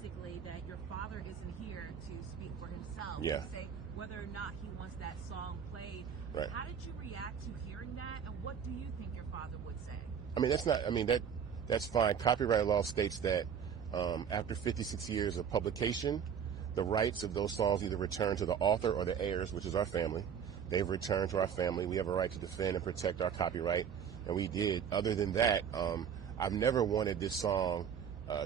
basically that your father isn't here to speak for himself, Yeah. to say whether or not he wants that song played. Right. How did you react to hearing that, and what do you think your father would say? I mean, that's fine. Copyright law states that after 56 years of publication, the rights of those songs either return to the author or the heirs, which is our family. They've returned to our family. We have a right to defend and protect our copyright, and we did. Other than that, I've never wanted this song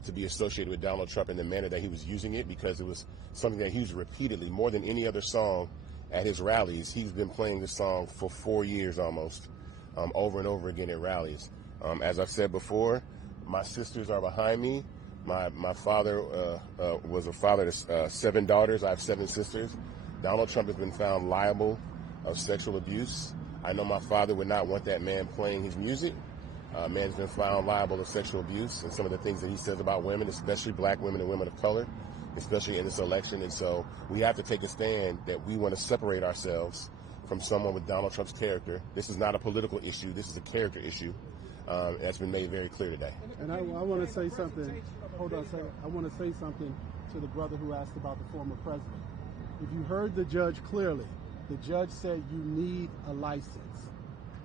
to be associated with Donald Trump in the manner that he was using it, because it was something that he used repeatedly, more than any other song at his rallies. He's been playing this song for 4 years almost, over and over again at rallies. As I've said before, my sisters are behind me. My father was a father to 7 daughters. I have 7 sisters. Donald Trump has been found liable of sexual abuse. I know my father would not want that man playing his music. Man's been found liable of sexual abuse and some of the things that he says about women, especially black women and women of color, especially in this election. And so we have to take a stand that we want to separate ourselves from someone with Donald Trump's character. This is not a political issue. This is a character issue. That's been made very clear today. And I want to say something. Hold on a second. I want to say something to the brother who asked about the former president. If you heard the judge clearly, the judge said you need a license.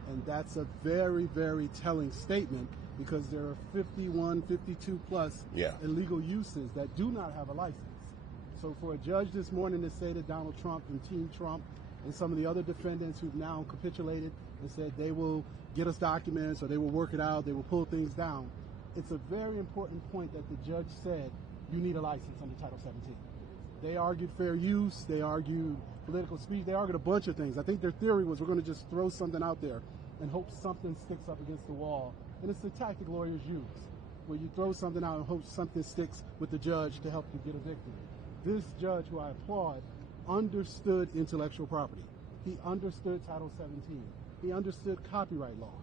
And that's a very, very telling statement, because there are 51, 52 plus illegal uses that do not have a license. So for a judge this morning to say that Donald Trump and Team Trump and some of the other defendants who've now capitulated and said they will get us documents or they will work it out, they will pull things down, it's a very important point that the judge said you need a license under Title 17. They argued fair use, they argued political speech, they argued a bunch of things. I think their theory was we're going to just throw something out there and hope something sticks up against the wall. And it's the tactic lawyers use, where you throw something out and hope something sticks with the judge to help you get a victory. This judge, who I applaud, understood intellectual property. He understood Title 17. He understood copyright law.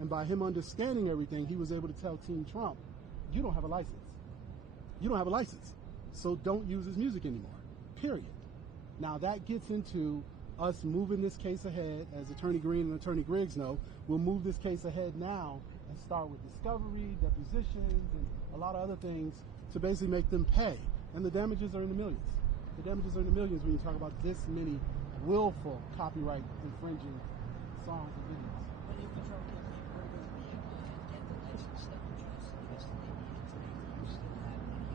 And by him understanding everything, he was able to tell Team Trump, you don't have a license. You don't have a license. So don't use his music anymore, period. Now that gets into us moving this case ahead. As Attorney Green and Attorney Griggs know, we'll move this case ahead now and start with discovery, depositions, and a lot of other things to basically make them pay. And the damages are in the millions. The damages are in the millions when you talk about this many willful copyright infringing songs and videos. But if the Trump campaign were going to be able to get the license that the judge suggested they needed to make, you still have any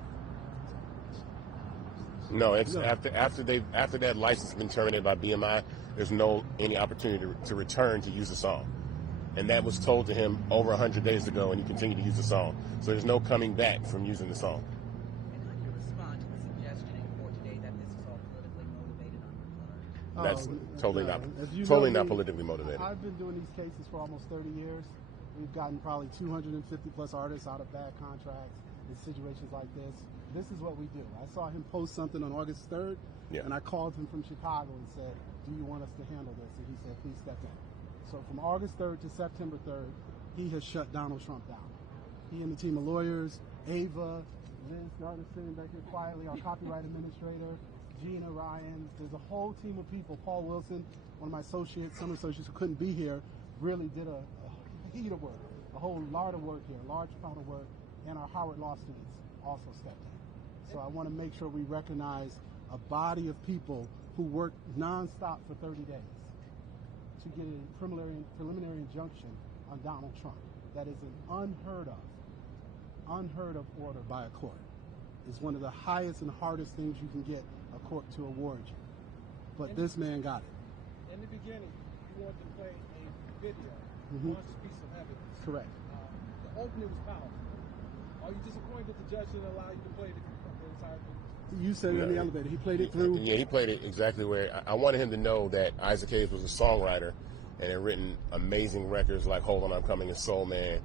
No, it's after that license has been terminated by BMI, there's any opportunity to return to use the song. And that was told to him over 100 days ago, and he continued to use the song. So there's no coming back from using the song. And how do you respond to the suggestion in court today that this is all politically motivated on your part? That's totally not politically motivated. I've been doing these cases for almost 30 years. We've gotten probably 250 plus artists out of bad contracts in situations like this. This is what we do. I saw him post something on August 3rd, and I called him from Chicago and said, do you want us to handle this? And he said, please step in. So from August 3rd to September 3rd, he has shut Donald Trump down. He and the team of lawyers, Ava, Liz Gardner sitting back here quietly, our copyright administrator, Gina Ryan, there's a whole team of people. Paul Wilson, one of my associates, some associates who couldn't be here, really did a heat of work, a whole lot of work here, large amount of work, and our Howard Law students also stepped in. So I want to make sure we recognize a body of people who worked nonstop for 30 days to get a preliminary injunction on Donald Trump. That is an unheard of order by a court. It's one of the highest and hardest things you can get a court to award you. But this man got it. In the beginning, you wanted to play a video, launch a piece of evidence. Correct. The opening was powerful. Are you disappointed that the judge didn't allow you to play the entire video? You said it in the elevator. He played it through. Yeah, he played it exactly where I wanted him to know that Isaac Hayes was a songwriter and had written amazing records like Hold On, I'm Coming and Soul Man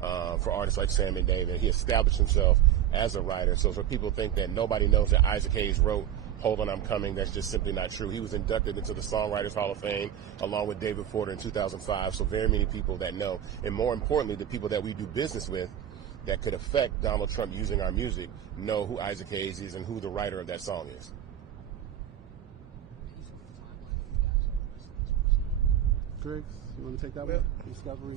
for artists like Sam and David. He established himself as a writer. So for people to think that nobody knows that Isaac Hayes wrote Hold On, I'm Coming, that's just simply not true. He was inducted into the Songwriters Hall of Fame along with David Porter in 2005. So very many people that know. And more importantly, the people that we do business with that could affect Donald Trump using our music know who Isaac Hayes is and who the writer of that song is. Griggs, you want to take that one? Discovery.